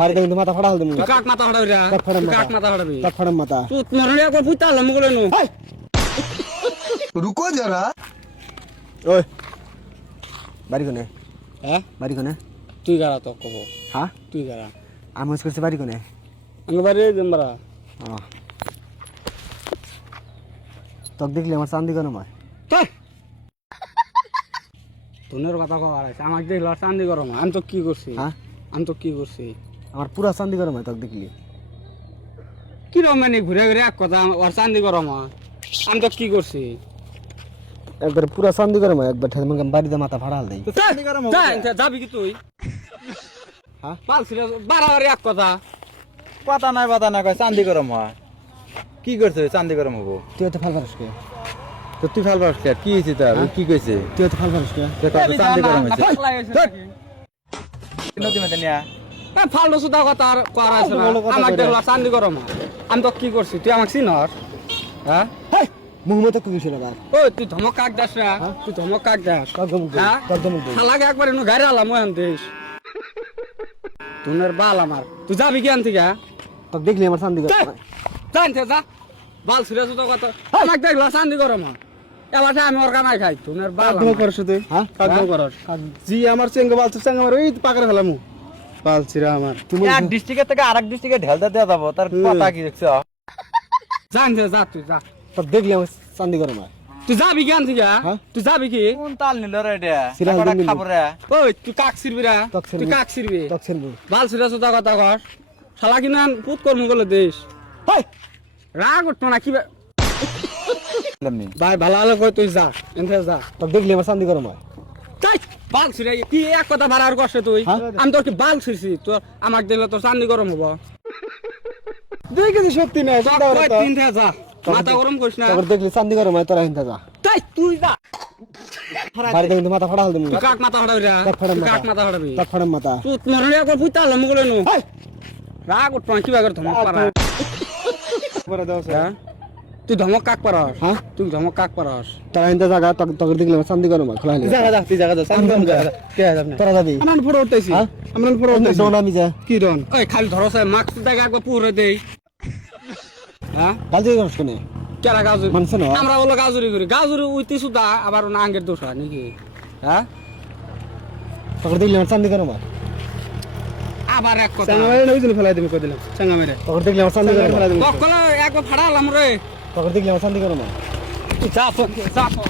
বাড়ি দেখুন মাথা ফাড়া হল তুই কাক মাথা ফাড়াবি রা কাক মাথা ফাড়াবি কাক ফাড়াম মাথা তুই মরনে একবার পুইতা হলাম বলে নু रुको जरा ওই বাড়ি কোনে হ্যাঁ বাড়ি কোনে তুই গারা তো কব হ্যাঁ তুই গারা আমি মনে করছি বাড়ি কোনে আমি বাড়ি দেমরা তোকে দেখলে আমার চান্দি গরম হয় তোনের কথা কবার আছে আমাকে দেখল চান্দি গরম আমি তো কি করছি হ্যাঁ আমি তো কি করছি আমার পুরা চান্দি গরম হয় তোকে দেখলি কি রকম মানে ঘুরে ঘুরে এক কথা ওর চান্দি গরম হয় আমি তো কি করছি একবার পুরা চান্দি গরম হয় একবার ঠেলে বাড়িতে মাথা ফাড়া হল দেই যাবি কি তুই হ্যাঁ পালছিল বাড়াবাড়ি এক কথা পাতা নাই কয় চান্দি গরম হয় কি করছে চান্দি গরম হবো তুই তো ফাল ফালস কে তো তুই ফাল পাস কি হয়েছে তার কি কইছে তুই তো ফাল ফালস কে চান্দি গরম হয়েছে পাগলা হয়েছে নাকি? নদী মধ্যে নিয়া ফালতু সুদা কথা আর করা আছে না আমাকে দেখল চান্দি গরম হয় আমি তো কি করছি তুই আমাকে চিনস হ্যাঁ মুখ মতো কি কিছু লাগা ও তুই ধমক কাক দাস না তুই ধমক কাক দাস কাক মুখ দে হ্যাঁ? কাক মুখ দে শালাকে একবার এনে গাড়ি আলাম ওখান দেশ তোনের বাল আমার তুই যাবি কি আনতি গা তোকে দেখলি আমার চান্দি গরম হয় জানতে যা বাল ছিঁড়ে তো কথা আমাকে দেখলো চান্দি গরম হয় এবার আমি ওর কামাই খাই তোনের বাল কাক করছ তুই হ্যাঁ কাক করছ জি আমার চেঙ্গা বাল চেঙ্গা আমার ওই পাকড়ে ফেলামু বাল ছিরা আমার তুমি এক ডিস্ট্রিক্টের থেকে আরেক ডিস্ট্রিক্টে ঢেলতে দেওয়া যাবো তার কথা কি দেখছ জানতে যা তুই যা তোকে দেখলি আমার চান্দি গরম হয় তুই যাবি কি আনতি গা হ্যাঁ? তুই যাবি কি কোন তাল নিল রে এটা সিরাজ কটা দিন খাবো রে ওই তুই কাক ছিড়বি রা কাক ছিড়বি। তুই কাক ছিড়বি তোকে ছেড়বো বাল ছিঁড়ে তো কথা কর শালা কিনা পুত কর্ম করলো দেশ হাই রাগ উঠতো না কি এমনি ভাই ভালো ভালো কই তুই যা এনতে যা তোকে দেখলি আমার চান্দি গরম হয় তাই বাল ছিঁড়ে কি এক কথা বাড়ার করছে তুই হ্যাঁ? আমি তোর কি বাল ছিঁড়ছি তো আমাকে দিলে তোর চান্দি গরম হবো তুই কিছু সত্যি না চিন্তা করে তো তিন থেকে যা মাথা গরম করিস না তোকে দেখলি চান্দি গরম হয় তোরা হিনতে যা তাই তুই যা বাড়ি দেখুন মাথা ফাড়া হল দেই তুই কাক মাথা হড়াবি রা কাক ফাড়াম তুই মাথা। কাক মাথা হড়াবি কাক ফাড়াম মাথা তুই মরনে একবার পুইতা হলাম বলে নু হাই রাগ উঠতো না কি বাগর ধমক পারা করে দাও হ্যাঁ? তুই ধমক কাক পারস হ্যাঁ? তুই ধমক কাক পারস তোরা হিনতে জায়গা তোকে দেখলি আমার চান্দি গরম হয় খোলা হলে জায়গা যা তুই জায়গা যা সামনে জায়গা কে আছে আপনি তোরা যাবি আমরা ফটো উঠতেছি হ্যাঁ? আমরা ফটো উঠতেছি দৌড় আমি যা কি ডন ওই খালি ধরস মাস্ক দেখে একবার পুরে দেই হ্যাঁ গালজি করছ কোনে কেরা গাজুরি মানছ না আমরা বলো গাজুরি করি গাজুরি উইতি সুদা আবার না আঙ্গের দোষ হয় নাকি হ্যাঁ তোকে দেখলি আমার চান্দি গরম হয় আবার এক কথা চাঙ্গা মেরে নই ফেলাই দিবি কই দিলাম চাঙ্গা মেরে তোকে দেখলি আমার চান্দি গরম হয় ফেলাই দিবি কখনো একবার ফাড়ালাম রে তোকে দেখলি আমার চান্দি গরম হয় তুই যা তো, যা তো।